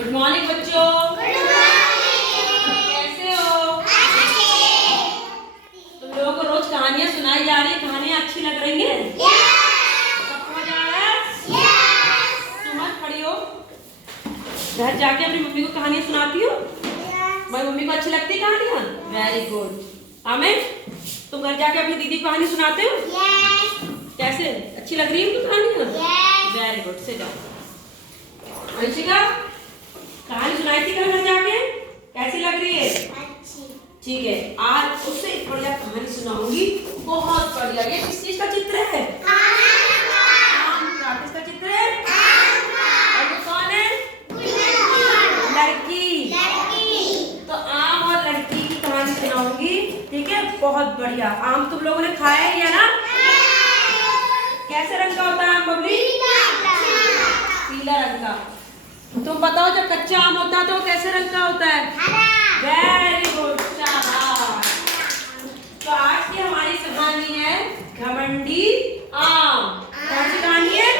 Good morning बच्चों। Good morning. कैसे हो? तुम लोगों को रोज कहानियाँ सुनाई जा रही है, कहानियाँ अच्छी लग रही हैं? सबको मजा आ रहा है? तुम मत खड़ी हो, घर जाके अपनी मम्मी को कहानियाँ सुनाती हो? भाई मम्मी को अच्छी लगती है कहानियाँ? Very good. आमिर, तुम घर जाके अपनी दीदी को कहानी सुनाते हो? कैसे अच्छी लग रही है उनको कहानियाँ? Very good. से जाओ अंशिका, कहानी सुनाई थी घर जाके, कैसी लग रही है? अच्छी। ठीक है, आज उससे एक बढ़िया कहानी सुनाऊंगी, बहुत बढ़िया। ये किस चीज का चित्र है? आम का। किसका चित्र है? और वो कौन है? लड़की। तो आम और लड़की की कहानी सुनाऊंगी, ठीक है? बहुत बढ़िया। आम तुम लोगों ने खाया है ना? कैसे रंग का होता है आम बबली? पीला रंग का। तुम बताओ, जब कच्चा आम होता है तो कैसे रंग का होता है? वेरी गुड, शाबाश। तो आज की हमारी कहानी है घमंडी आम। कौन सी कहानी है?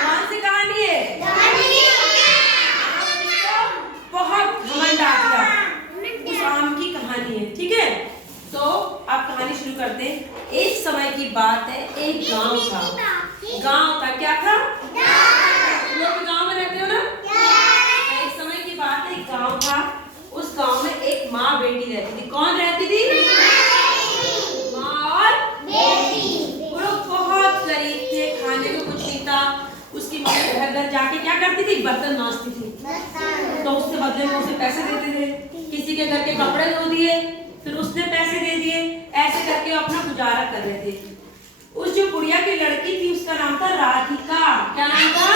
कौन सी कहानी है? बहुत घमंड आ गया, उस आम की कहानी है, ठीक है? तो आप कहानी शुरू करते हैं। एक समय की बात है, एक गांव था। गांव था, क्या था? लोग गांव में रहते हो ना? एक समय की बात है, एक गांव था। उस गांव में एक माँ बेटी रहती थी। कौन रहती थी? माँ और बेटी। वो लोग बहुत गरीब थे, खाने को कुछ नहीं था। उसकी माँ घर घर जाके क्या करती थी? बर्तन मांजती थी। तो उसके बदले में उसे पैसे देते थे। किसी के घर के कपड़े धो दिए, फिर उसने पैसे दे दिए। ऐसे करके अपना गुजारा कर रहे थे। उस जो बुढ़िया की लड़की थी, उसका नाम था राधिका। क्या नाम था?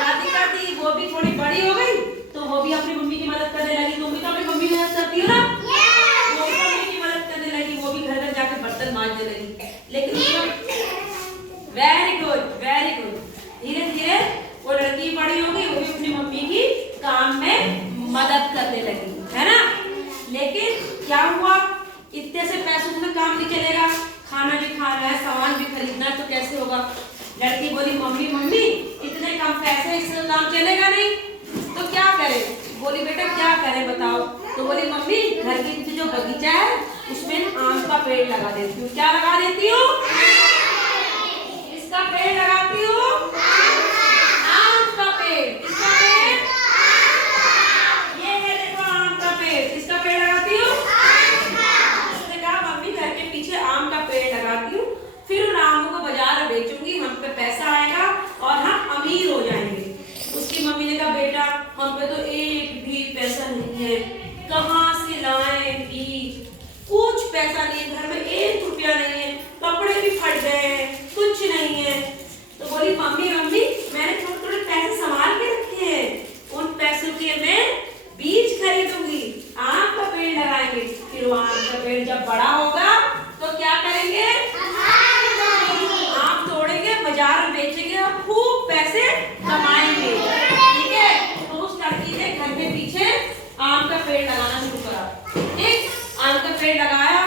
राधिका थी। वो भी थोड़ी बड़ी हो गई तो वो भी अपनी मम्मी की मदद करने लगी। तुम भी तो अपनी मम्मी की मदद करती हो ना? वो भी मम्मी की मदद करने लगी। वो भी घर घर जाके बर्तन मांजने लगी। लेकिन वेरी गुड, वेरी गुड। धीरे धीरे वो लड़की बड़ी हो गई, वो भी अपनी मम्मी की काम में मदद करने लगी, है ना? लेकिन क्या हुआ, इतने से पैसों से काम नहीं चलेगा। खाना भी खाना है, सामान भी खरीदना है, तो कैसे होगा? लड़की बोली, मम्मी मम्मी इतने कम पैसे, इससे तो काम चलेगा नहीं, तो क्या करें? बोली, बेटा क्या करें बताओ? तो बोली, मम्मी घर के पीछे जो बगीचा है उसमें आम का पेड़ लगा देती हूँ। क्या लगा देती हूँ? इसका पेड़ लगाती हूँ। आम का पेड़। इसका पेड़ ये है, देखो आम का पेड़। इसका पेड़ लगाती हूँ। उसने कहा, मम्मी घर के पीछे आम का पेड़ लगाती हूँ, फिर उन आमों को बाजार में बेचूंगी, हम पे पैसा आएगा और हम अमीर हो जाएंगे। उसकी मम्मी ने कहा, बेटा हम पे तो एक भी पैसा नहीं है, कहाँ से लाएं बीज? कुछ पैसा नहीं, घर में 1 रुपया नहीं है, कपड़े भी फट गए हैं, कुछ नहीं है। तो बोली, मम्मी मम्मी मैंने थोड़े थोड़े पैसे संभाल के रखे हैं, उन पैसों के मैं बीज खरीदूंगी, आम का पेड़ लगाएंगे, फिर वो आम का पेड़ जब बड़ा होगा तो क्या करेंगे? आम तोड़ेंगे, बाजार में बेचेंगे और खूब पैसे कमाएंगे, ठीक है? तो उस लड़की ने घर के पीछे आम का पेड़ लगाना शुरू करा। ठीक, आम का पेड़ लगाया,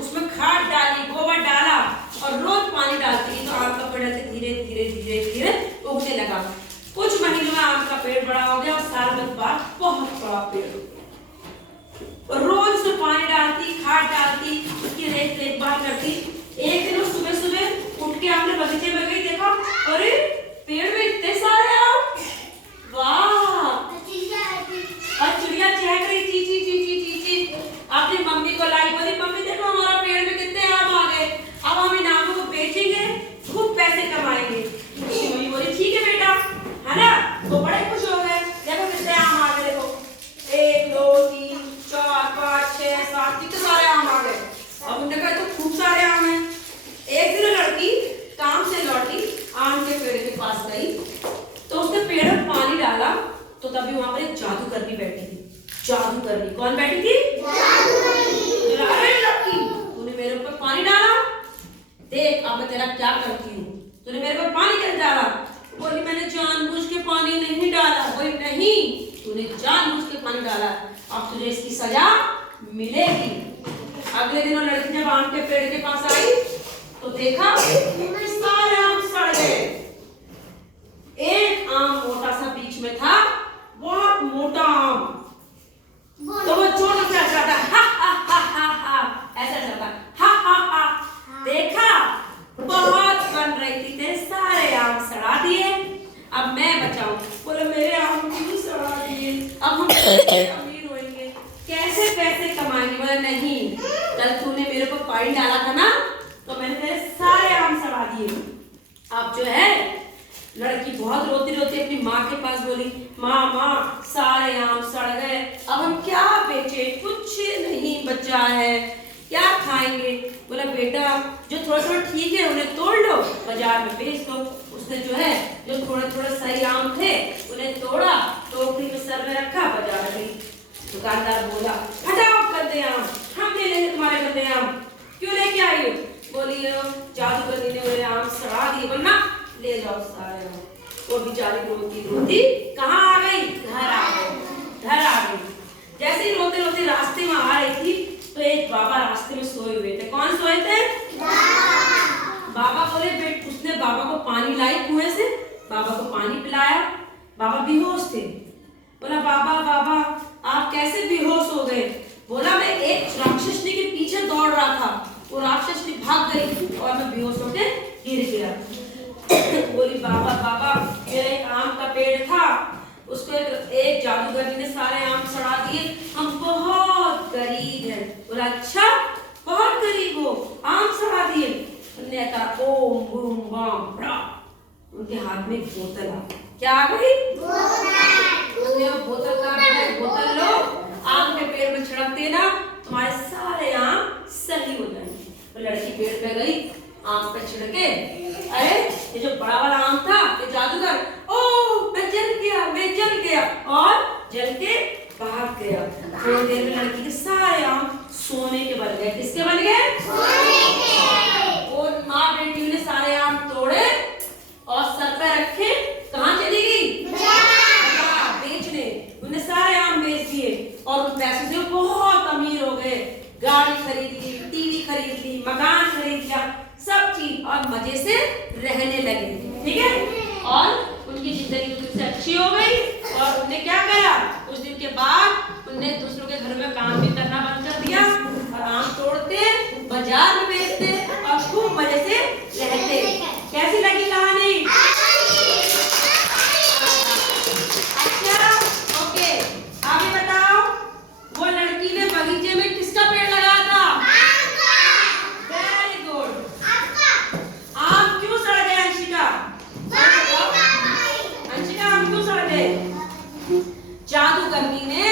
उसमें खाद डाली, गोबर डाला और रोज पानी डालती थी, तो आम का पेड़ धीरे धीरे धीरे धीरे उगने लगा। कुछ महीनों में आम का पेड़ बड़ा हो गया और साल बाद बहुत बड़ा पेड़ हो गया। रोज उसमें पानी डालती, खाद डालती, उसकी देखभाल करती। एक दिन वो सुबह सुबह उठ के अपने बगीचे में गई, देखा अरे पेड़ में इतने सारे आम, वाह! और चिड़िया चहक रही, ची ची ची ची ची ची। अपनी मम्मी को लाई, बोली, मम्मी देखो हमारा पेड़ में कितने आम आ गए, अब हम इन आमों को बेचेंगे, खूब पैसे कमाएंगे। मम्मी बोली, ठीक है बेटा, है ना? तो बड़े खुश हो गए। देखो कितने आम आ गए, देखो 1 2 3 4 5 6 7 कितने सारे आम आ गए। अब उन्होंने कहा तो खूब सारे आम हैं। एक दिन लड़की काम से लौटी, आम के पेड़ के पास गई, तो उसने पेड़ में पानी डाला, तो तभी वहां पर एक जादूगरनी बैठी थी। जादूगरनी कौन बैठी थी? जादूगरनी। अरे लड़की, तूने मेरे ऊपर पानी डाला, देख अब मैं तेरा क्या करती हूँ। तूने मेरे ऊपर पानी क्यों डाला? बोली, मैंने जानबूझ के पानी नहीं डाला। बोली, नहीं, तूने जानबूझ के पानी डाला, अब तुझे इसकी सजा मिलेगी। अगले दिन वो लड़की जब आम के पेड़ के पास आई तो देखा सारे आम सड़ गए, एक आम मोटा उसमें था बहुत मोटा आम। तो वो जोर से हंस रहा था, हा हा हा हा हा, ऐसा चलता, हा हा हा। देखा, बहुत बन रही थी, तेरे सारे आम सड़ा दिए, अब मैं बचाऊं। बोले मेरे आम क्यों सड़ा दिए, अब हम कैसे अमीर होंगे, कैसे पैसे कमाएंगे। बोले नहीं, कल तूने मेरे को पानी डाला था ना, तो मैंने तेरे सारे आम सड़ा दिए। अब जो है लड़की बहुत रोती रोती अपनी माँ के पास बोली, माँ माँ सारे आम सड़ गए, अब हम क्या बेचे, कुछ नहीं बचा है, क्या खाएंगे। बोला बेटा जो थोड़ा थोड़ा ठीक है उन्हें तोड़ लो, बाजार में बेच दो। उसने जो है जो थोड़े थोड़े सही आम थे उन्हें तोड़ा, टोकरी में सर में रखा, बाजार गई। दुकानदार बोला हटाओ गंदे आम, हम नहीं लेंगे तुम्हारे गंदे आम, क्यों लेके आई हो। बोली जादूगरनी ने मेरे आम सड़ा दिए, वरना ले जाओ सारे आम। वो बेचारी रोती रोती कहाँ आ गई, घर आ गई। घर आ गई, जैसे ही रोते रोते रास्ते में आ रही थी तो एक बाबा रास्ते में सोए हुए थे। कौन सोए थे, बाबा। बोले बेट, उसने बाबा को पानी लाई कुएं से, बाबा को पानी पिलाया, बाबा बेहोश थे। बोला बाबा बाबा आप कैसे बेहोश हो गए। बोला मैं एक राक्षसनी के पीछे दौड़ रहा था, वो राक्षसनी भाग गई और मैं बेहोश होकर गिर गया। बोली बाबा बाबा मेरा एक आम का पेड़ था, उसको एक जादूगरनी ने सारे आम सड़ा दिए, हम बहुत गरीब हैं। बोला अच्छा बहुत गरीब हो, आम सड़ा दिए। उन्होंने कहा ओम बूम बम ब्रा, उनके हाथ में बोतल आ, क्या आ गई बोतल। बोतल का बोतल लो, आम के पेड़ में छिड़क देना, तुम्हारे सारे आम सही हो जाएंगे। तो लड़की पेड़ पे गई, आम पे छिड़के, अरे ये जो बड़ा वाला आम था, ये जादूगर, ओ मैं जल गया और जल के भाग गया। थोड़ी देर में लड़की के सारे आम सोने के बन गए। किसके बन गए, सोने के। और माँ बेटी ने सारे आम तोड़े और सर पे रखे, कहाँ चली गई, बाजार बेचने। उन्हें सारे आम बेच दिए और उन पैसों से बहुत अमीर हो गए, गाड़ी खरीद ली, टीवी खरीद ली, मकान खरीद लिया, सब चीज, और मजे से रहने लगे। ठीक है, और उनकी जिंदगी उससे अच्छी हो गई। और उन्होंने क्या करा, कुछ दिन के बाद उन्होंने दूसरों के घर में काम भी करना बंद कर दिया और आम तोड़ते, बाजार में बेचते और खूब मजे से रहते। कैसी लगी कहानी, अच्छा ओके। आगे बताओ, वो लड़की ने बगीचे में किसका पेड़ लगाया था, वेरी गुड। आम क्यों सड़ गए अंशिका, अंशिका आम क्यों सड़ गए, जादूगरनी ने